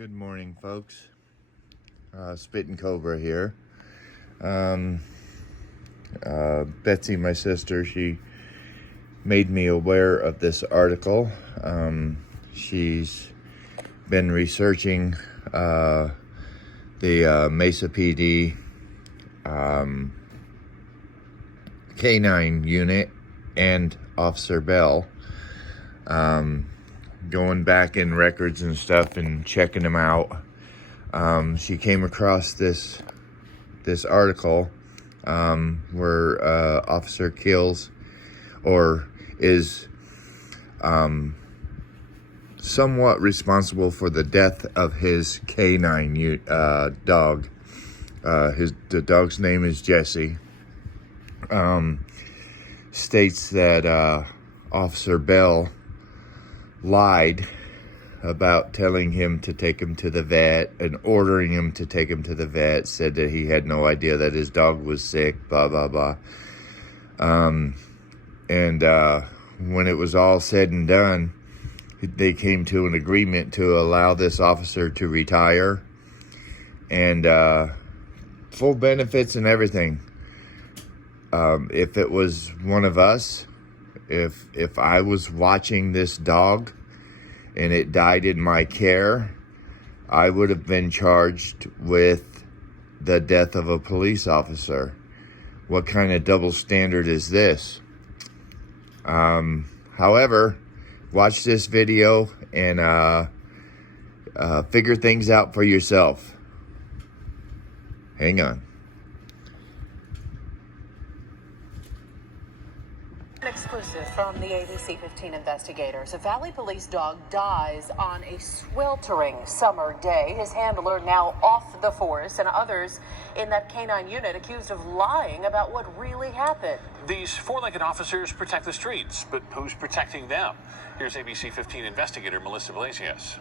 Good morning, folks. Spittin' Cobra here. Betsy, my sister, she made me aware of this article. She's been researching the Mesa PD K-9 unit and Officer Bell. Going back in records and stuff and checking them out. She came across this article where officer kills or is somewhat responsible for the death of his K-9 dog. The dog's name is Jesse. States that Officer Bell lied about telling him to take him to the vet and ordering him to take him to the vet, said that he had no idea that his dog was sick, blah, blah, blah. And when it was all said and done, they came to an agreement to allow this officer to retire and full benefits and everything. If it was one of us, if I was watching this dog and it died in my care, I would have been charged with the death of a police officer. What kind of double standard is this? However, watch this video and figure things out for yourself. Hang on. Exclusive from the ABC 15 investigators. A Valley police dog dies on a sweltering summer day. His handler now off the force, and others in that K-9 unit accused of lying about what really happened. These four-legged officers protect the streets, but who's protecting them? Here's ABC 15 investigator Melissa Valesius.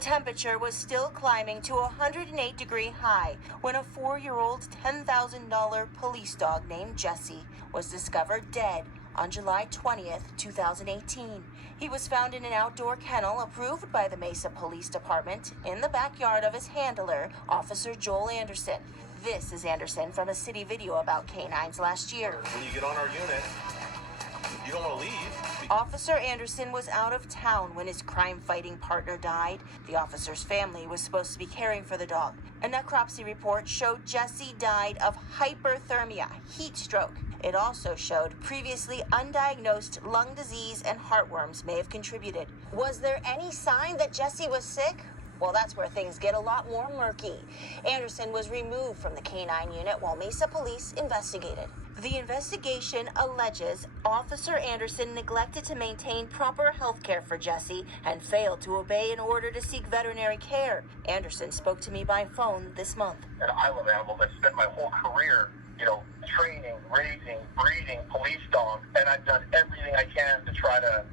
Temperature was still climbing to a 108-degree high when a 4-year-old $10,000 police dog named Jesse was discovered dead on July 20th, 2018. He was found in an outdoor kennel approved by the Mesa Police Department in the backyard of his handler, Officer Joel Anderson. This is Anderson from a city video about K-9s last year. When you get on our unit, you don't want to leave. Officer Anderson was out of town when his crime-fighting partner died. The officer's family was supposed to be caring for the dog. A necropsy report showed Jesse died of hyperthermia, heat stroke. It also showed previously undiagnosed lung disease and heartworms may have contributed. Was there any sign that Jesse was sick? Well, that's where things get a lot more murky. Anderson was removed from the K-9 unit while Mesa police investigated. The investigation alleges Officer Anderson neglected to maintain proper health care for Jesse and failed to obey an order to seek veterinary care. Anderson spoke to me by phone this month. I love animals. I spent my whole career, training, raising, breeding police dogs, and I've done everything I can to try to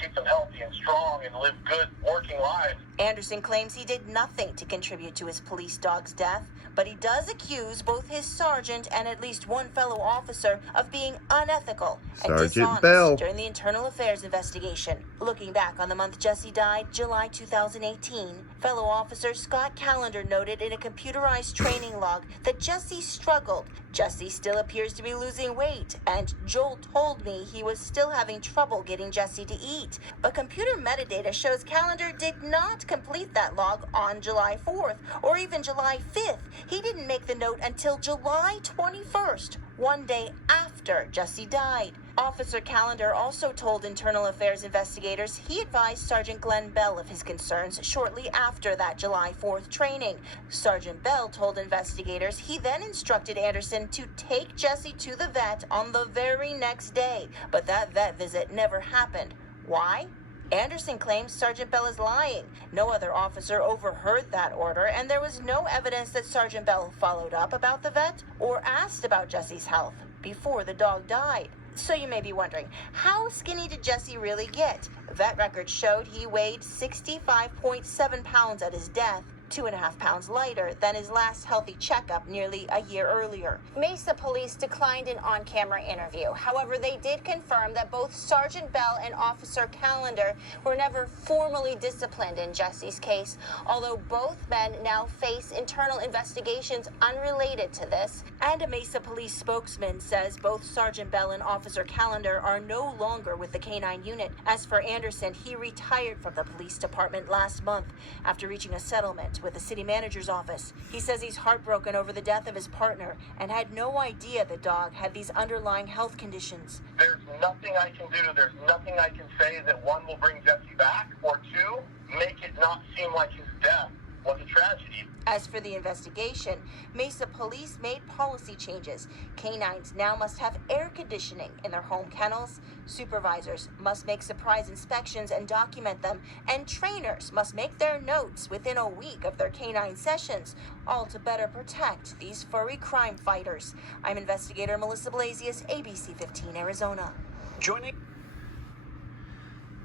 keep them healthy and strong and live good working lives. Anderson claims he did nothing to contribute to his police dog's death, but he does accuse both his sergeant and at least one fellow officer of being unethical and dishonest during the internal affairs investigation. Looking back on the month Jesse died, July 2018, fellow officer Scott Callender noted in a computerized training log that Jesse struggled. Jesse still appears to be losing weight, and Joel told me he was still having trouble getting Jesse to eat. But computer metadata shows Callender did not complete that log on July 4th or even July 5th. He didn't make the note until July 21st, one day after Jesse died. Officer Callender also told internal affairs investigators he advised Sergeant Glenn Bell of his concerns shortly after that July 4th training. Sergeant Bell told investigators he then instructed Anderson to take Jesse to the vet on the very next day, but that vet visit never happened. Why? Anderson claims Sergeant Bell is lying. No other officer overheard that order, and there was no evidence that Sergeant Bell followed up about the vet or asked about Jesse's health before the dog died. So you may be wondering, how skinny did Jesse really get? Vet records showed he weighed 65.7 pounds at his death. 2.5 pounds lighter than his last healthy checkup nearly a year earlier. Mesa police declined an on-camera interview. However, they did confirm that both Sergeant Bell and Officer Callender were never formally disciplined in Jesse's case, although both men now face internal investigations unrelated to this. And a Mesa police spokesman says both Sergeant Bell and Officer Callender are no longer with the K-9 unit. As for Anderson, he retired from the police department last month after reaching a settlement with the city manager's office. He says he's heartbroken over the death of his partner and had no idea the dog had these underlying health conditions. There's nothing I can do. There's nothing I can say that, one, will bring Jesse back, or two, make it not seem like his death was a tragedy. As for the investigation, Mesa police made policy changes. Canines now must have air conditioning in their home kennels. Supervisors must make surprise inspections and document them. And trainers must make their notes within a week of their canine sessions, all to better protect these furry crime fighters. I'm investigator Melissa Blasius, ABC 15, Arizona. Joining.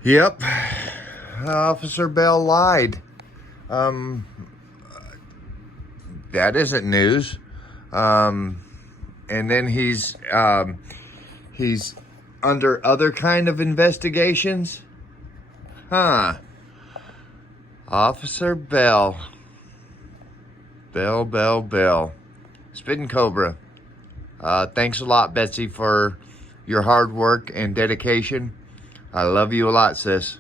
Yep. Officer Bell lied. That isn't news. And then he's under other kind of investigations. Huh. Officer Bell. Bell. Spitting Cobra. Thanks a lot, Betsy, for your hard work and dedication. I love you a lot, sis.